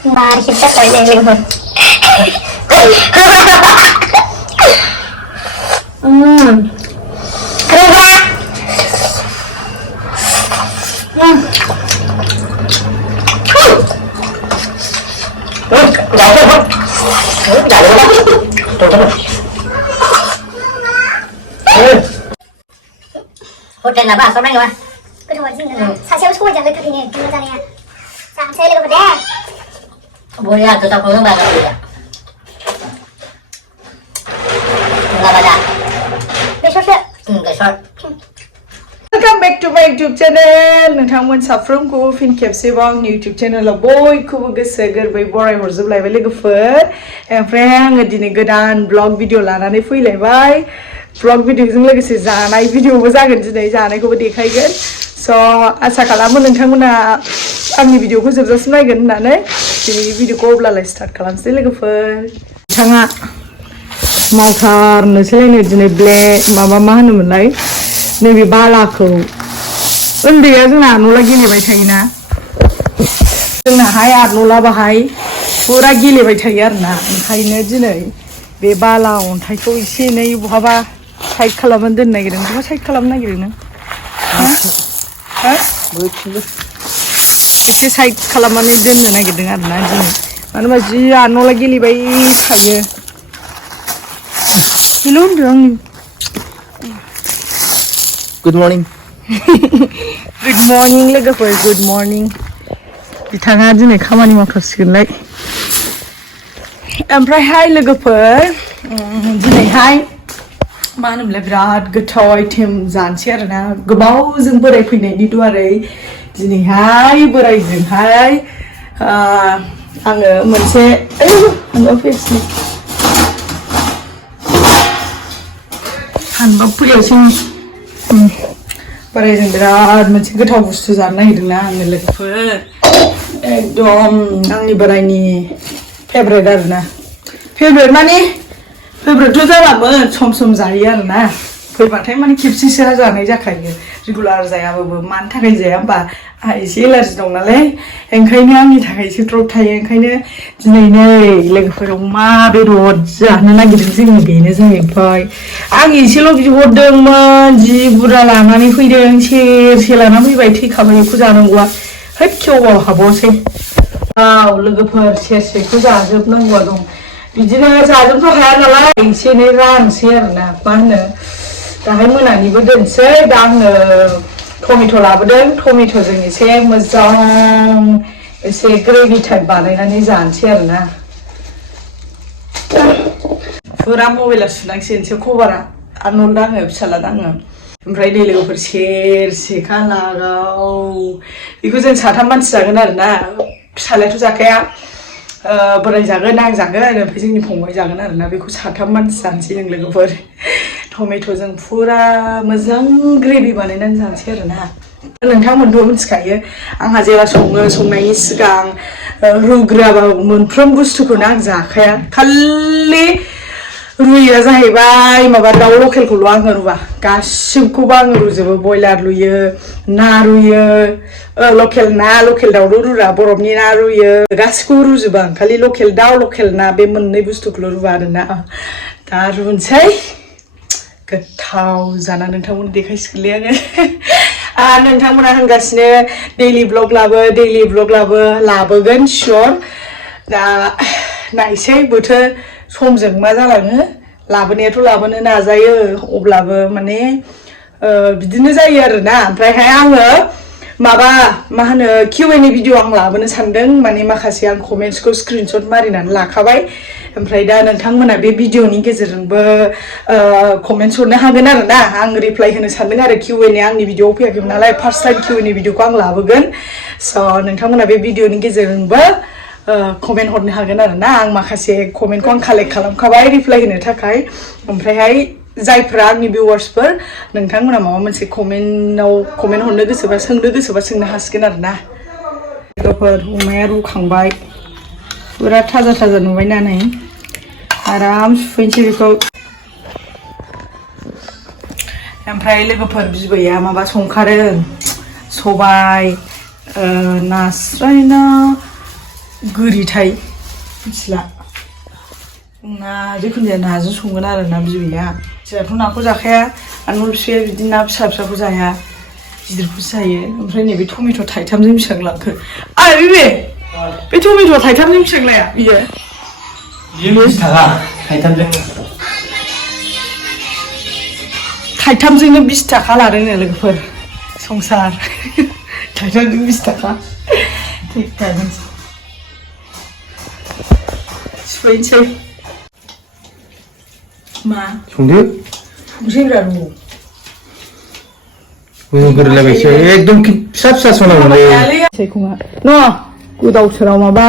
Mari kita tanya lagi. Keren gak? Hotel là bà sao đây rồi? Cái đồ gì nữa? Sao sẽ chui ra lấy cái này? Cái này nè. Sang xe lấy cái đấy. Boleh lah, tu tak perlu banyak dia. Enggak ada. Besok sih. Besok. Welcome back to my YouTube channel. Nonton saffronku fin kepse bang YouTube channel la boy kubu goसो गोरबै बराय हरजोबलायबाय लोगोफोर ओमफ्राय आङो दिनै गोदान blog video लानानै फैलायबाय blog भिडिअजों लोगोसे जानाय भिडिअबो जागोन दिनै जानायखौबो देखायगोन स' आसा खालामो नोंथांमोना आंनि भिडिअखौ जोबजासिम नायगोन होननानै दिनैनि भिडिअखौ अब्लालाय स्टार्ट खालामसै लोगोफोर नोंथाङा मावथारनोसैलायनो दिनै माबा मा होनोमोनलाय नैबे बालाखौ उन्दैया जोंना आनला गेलेबाय थायोना जोंनाहाय आनला बाहाय फुरा गेलेबाय थायो आरोना ओंखायनो दिनै बे बाला अन्थाइखौ एसे एनै बहाबा साइड खालामनानै दोननो नागिरदों बहा साइड खालामनो नागिरदों नों एसे साइड खालामनानै दोननो नागिरदों आरोना दिनै मानो होनबा जि आनला गेलेबाय थायो हेल' होनदों आंनि Good morning. Good morning लोगोफोर good morning बिथाङा दिनै खामानि मावथारसिगोनलाय ओमफ्रायहाय लोगोफोर दिनैहाय मा होनोमोनलाय बिराद गोथाव आइटेम जानोसै आरोना गोबावजों बोराय फैनायनि दुआरै दिनैहाय बोरायजोंहाय आङो मोनसे हानबा फैयासै बोरायजों बिराद मोनसे गोथाव बुस्थु जानो नागिरदोंना आङो लोगोफोर एकदम आंनि बोरायनि फेभरेट आरोना फेभरेट माने फेभरेटथ' जालामोन सम सम जायो आरोना फैबाथाय माने खेबसेसोआ जानाय जाखायो रेगुलार जायाबाबो मानि थाखाय जाया होमबा आंहा एसे एलार्जि दं नालाय ओंखायनो आंनि थाखाय एसे द्रप थायो ओंखायनो दिनै नै लोगोफोर अमा बेदर जानो नागिरदों जोङो बेनो जाहैबाय आं एसेल' बिहरदोंमोन जि बुरजा लानानै फैदों सेरसे लानानै फैबाय थैखाबाय बेखौ जानांगौआ हैद खेवबाव हाबावसै लोगोफोर सेरसेखौ जाजोबनांगौआ दं बिदिनो जाजोबथ' हाया नालाय एसे एनै रानसै आरोना मा होनो दाहाय मोनानिबो दोनसै दा आङो टमेट' लाबोदों टमेट'जों एसे मोजां एसे ग्रेभि टाइप बानायनानै जानोसै आरोना फुरा मबाइला सुनांसिगोनसो कभारा आनन्द आङो फिसाला आङो ओमफ्राय दै लोगोफोर सेरसेखा लागाव बेखौ जों साथाम मानसि जागोन आरोना फिसालायाथ' जाखाया बोराय जागोन आं जागोन आरो ओमफ्राय जोंनि फंबाय जागोन आरोना बेखौ साथाम मानसि जानोसै जों लोगोफोर टमेट'जों फुरा मोजां ग्रेभि बानायनानै जानोसै आरोना नोंथांमोनथ' मिथिखायो आंहा जेब्ला संनायनि सिगां रुग्रोआबा मोनफ्रोम बुस्थुखौनो आं जाखाया खालि रुयिया जाहैबाय माबा दाउ लकेलखौल' आङो रुवा गासिबखौबो आङो रुजोबो बयलार रुयो ना रुयो लकेल ना लकेल दाउल' रुरा बरफनि ना रुयो गासिखौबो रुजोबो आं खालि लकेल दाउ लकेल ना बे मोननै बुस्थुखौल' रुवा आरोना दा रुनोसै गोथाव जाना नोंथांमोन देखायसिगोनलै आङो नोंथांमोना होनगासिनो दैलि ब्लग लाबो लाबोगोन सियर दा नायसै बोथोर समजों मा जालाङो लाबोनायाथ' लाबोनो नाजायो अब्लाबो माने बिदिनो जायो आरोना ओमफ्रायहाय आङो माबा मा होनो Q&A भिडिअ आं लाबोनो सानदों माने माखासे आं कमेन्ट्सखौ स्क्रिनशट मारिनानै लाखाबाय ओमफ्राय दा नोंथांमोना बे भिडिअनि गेजेरजोंबो कमेन्ट्स हरनो हागोन आरोना आं रिप्लाइ होनो सानदों आरो Q&A आंनि भिडिअआव फैयाखैमोन नालाय फार्स्ट टाइम Q&A भिडिअखौ आं लाबोगोन स' नोंथांमोना बे भिडिअनि गेजेरजोंबो कमेन्ट हरनो हागोन आरोना आं माखासे कमेन्टखौ आं कालेक्ट खालामखाबाय रिप्लाइ होनो थाखाय ओमफ्रायहाय जायफ्रा आंनि भिउवार्सफोर नोंथांमोना माबा मोनसे कमेन्ट हरनो गोसोबा सोंनो गोसोबा सोंनो हासिगोन आरोना लोगोफोर अमाया रुखांबाय फुरा थाजा नुबायना नै आराम सुफैनोसै बेखौ ओमफ्राय लोगोफोर बिबैया माबा संखादों सबाय नास्राय ना गोरिथाय मिथिला ना जिखुनु जाया नाजों संगोन आरो ना बिबैया जोंहाथ' नाखौ जाखाया आरो न' फिसाया बिदि ना फिसा फिसाखौ जाया गिदिरखौसो जायो ओमफ्राय नैबे टमेट' थाइथामजों बेसेबां लांखो आरो बे टमेट'आ थाइथामजों बेसेबां लाया बियो 20 थाखा थाइथामजों थाइथामजोंनो 20 थाखा लादोंनो लोगोफोर संसार थाइथामजों 20 थाखा थाइथामजों सुफैनोसै मा संदो संसैब्रा र' मोजां गोरलायबायसो एकदम फिसा फिसा संनांगौलै सायखङा न' गोदाव सोराव माबा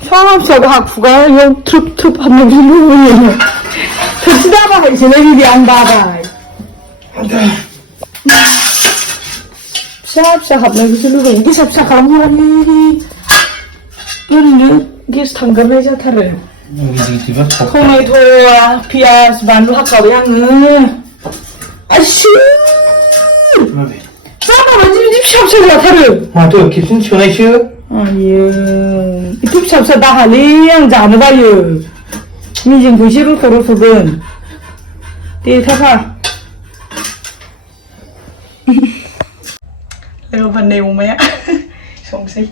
फिसा फिसा गाहा खुगायाव थ्रोब थ्रोब हाबनायखौ लुबैयो थोरसि दाबाहायसोलै बिदि आं बाबाय फिसा फिसा हाबनायखौसो लुबैयो गेसा फिसा खालामहरालै ओरैनो गेस थांगारनाय जाथारो टमेट' पियास बानलु हाखाबाय आङो आसि जाबाबायदि बिदि फिसा फिसा जाथारो माथो खेबसेनो सोनायसो आयो एथ' फिसा फिसा दाहालै आं जानो बायो मेजेमखौ एसे रुथ' रुथ'गोन देथाफा लोगोफोर नै अमाया संसै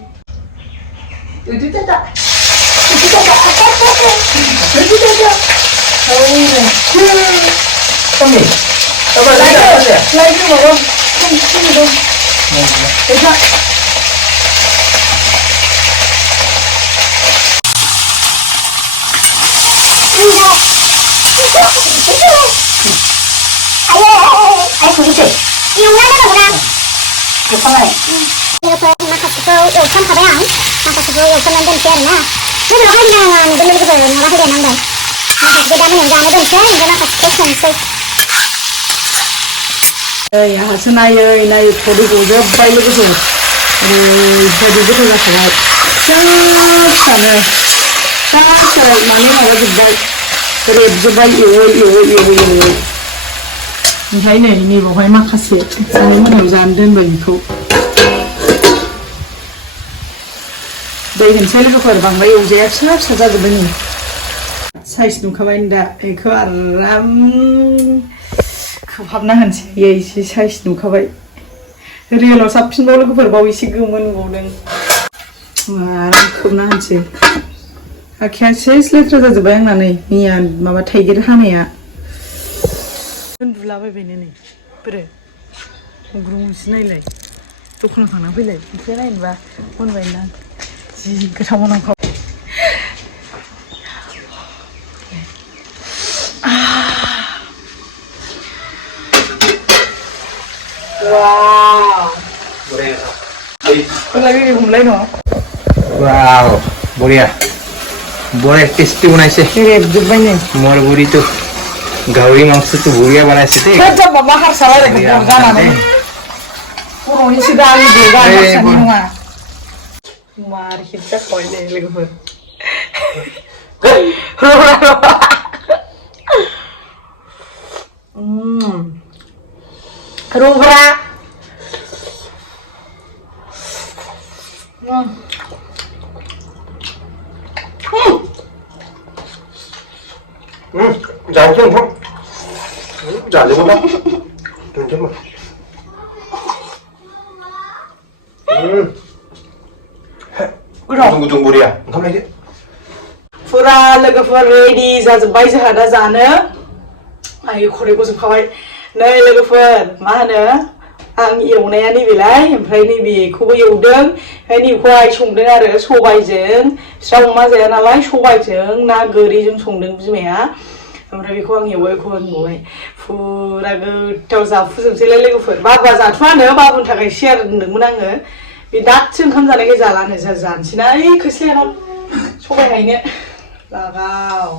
아예 거기서 이용하는 거구나. 이렇게 마카스코 요참 가봐야 마카스코 요참만 좀 시야나. 그래서 어디나 누르는 거 나와 하게 난다. 마카스코 다음에 연장에 좀 시야 이제 마카스코 선수. ओइ आहासो नायै नायै खदै गजोब्बाय लोगोफोर ओरैबायदि गोथाव जाखाबाय फिसानो फिसा माने माबाजोब्बाय रेबजोब्बाय एवै एवै एवै एवै ओमफ्राय नै नैबावहाय माखासे जानाय मोनायाव जानो दोनबाय बेखौ दै होनसै लोगोफोर बांद्राय एवजाया फिसा फिसा जाजोब्बाय नै साइज नुखाबाय दा बेखौ आराम खोबहाबना होनसै एसे साइज नुखाबाय रियेलाव साबसिनबाव लोगोफोर बाव एसे गोमो नुबावदों आराम खोबना होनसै आखाया सेस लेथ्रा जाजोब्बाय आंना नै मैया माबा थाइगिर हानाया उन्दुलाबायबायनो नै बोरो ग्रुंसो नायलाय दखानाव थांना फैलाय ओमफ्राय नायनोबा मोनबाय ना जि गोथाव मोनांखाव Wow. Con la viene con no? Wow, बढ़िया बड़े टेस्टी बनाइছে मोर बुरी तो गावरी मांस तो बढ़िया बनाइছে थे जब मामा हारसाला रे जानानै बर'नि सिगांनि गोगा हारसानि नङा मार हिटजा खयले लोगोफोर रुब्रा जाओ क्यों हम जा ले बोला तुम क्या गुदुं बुरिया ओंखाम लायदो फुरा लोगोफोर रेडि जाजोब्बाय जोंहा दा जानो आइ खरै गजोबखाबाय नै लोगोफोर मा होनो आं एवनाया नैबेलाय ओमफ्राय नैबेखौबो एवदों ओमफ्राय नैबेखौहाय संदों आरो सबायजों बिस्रा अमा जाया नालाय सबायजों ना गोरिजों संदों बिमाया ओमफ्राय बेखौ आं एवबाय बेखौ आं एवबाय फुरा गोथाव जाफुजोबसैलाय लोगोफोर बाबा जाथ'वानो बाबुनि थाखाय शेयार होनदोंमोन आङो बे दाथसो ओंखाम जानायखाय जालानो जानोसैना ओइ खोस्लियानाव सबाय हायनो लागाव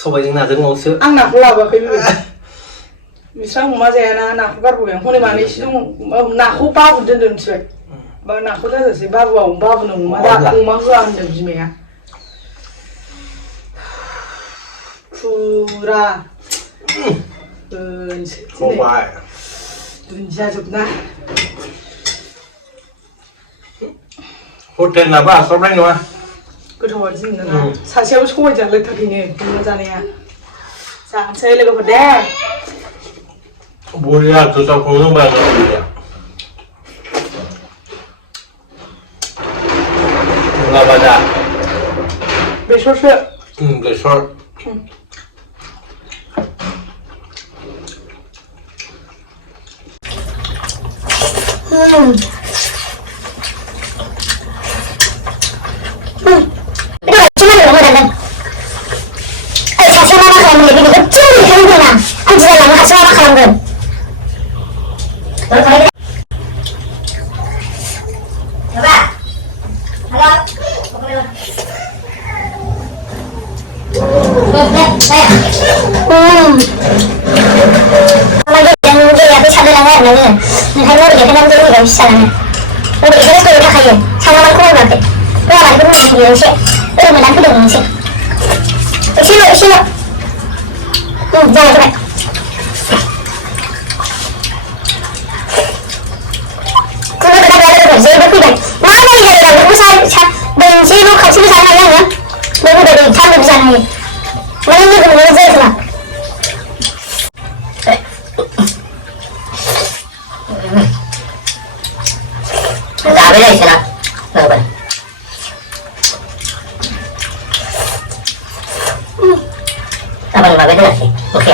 सबायजों नाजों मावसो आं नाखौ लाबोआखै बिस्रा अमा जायाना नाखौ गारबोबाय आं हनै मानैसो दं नाखौ बाबु दोनदों मिथिबाय बा नाखौ जाजासै बाबुनो अमा होआ होनदों बिमाया फुरा होनसै दिनै दुन्दिया जोबना हटेलनाबो हास्लाबनाय नङा गोथाव आरो जोंना सासेयाबो सबायजों लोगोथारखैनो मोजां जानाया जानोसै लोगोफोर दे बरिया गोथावखौ रोंबाय बरिया मुला भाजा बेसरसो बेसर Abang bagai tu nasi, okey.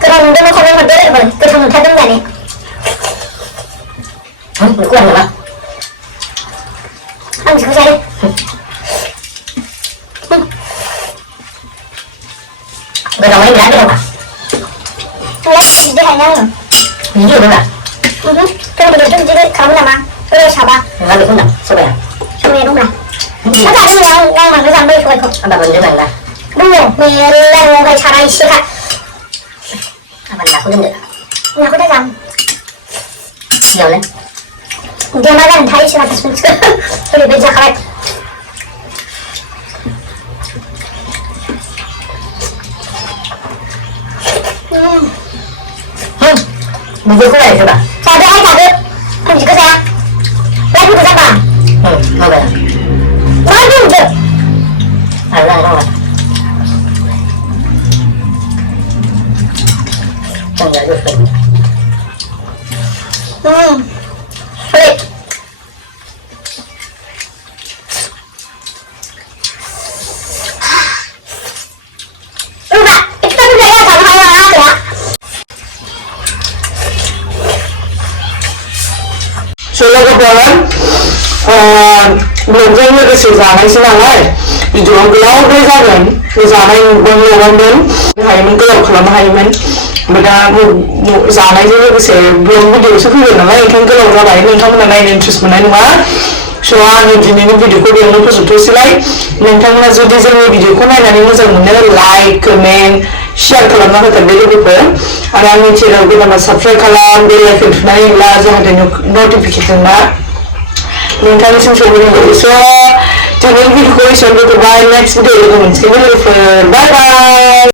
Kerana dia nak komen berdua kan, kerana tak ada ni. Kurang apa? Ambil kau cari. Berapa ini berapa apa? Dia hanya. Ini berapa? Kalau begitu jadi kamu nama. Siapa? Nggak bisa siapa ya? Siapa ya rumah? Siapa sih yang mana sampai suai kok? Apa benda mana? Dulu, mila mau ke cara isi kak. Apa nak aku dengar? Nak aku dah jam. Siapa? Dia makan Thai sih atas muka. Boleh beja karet. Bubur kau ada coba? Ada ada. Kamu juga saya. Lagi tu siapa? Apa? Lagi tu. Allah Allah. Jangan lupa. Baik. Lupa, kita juga ya sama-sama ya. Kawan, belanja लोगोसे जानायसै नालाय भिडिअआ गोलावद्राय जागोन जानाय नुगोन हायोमोन गोलाव खालामनो हायोमोन ओमफ्राय दा जानायजों लोगोसे ब्लग भिडिअसो फैगोन नालाय ओंखायनो गोलाव जाबाय नोंथांमोना नायनो इन्ट्रेस्ट मोननाय नङा स' आङो दिनैनि भिडिअखौ बेयावनो फोजोबथ'सैलाय नोंथांमोना जुदि जोंनि भिडिअखौ नायनानै मोजां मोनो लाइक कमेन्ट शेयार खालामना होथारदो लोगोफोर आरो आंनि चेनेल गोदाना साबस्क्राइब खालाम बेल आइकन थुनानै ला जाहाथे नटिफिकेसना नोंथांनिसिम सौहैयो स' दिनैनि भिडिअखौ एसेयावनो दोनथ'बाय नेक्स्ट भिडिअ लोगो मोनसिगोन लोगोफोर बाय बाय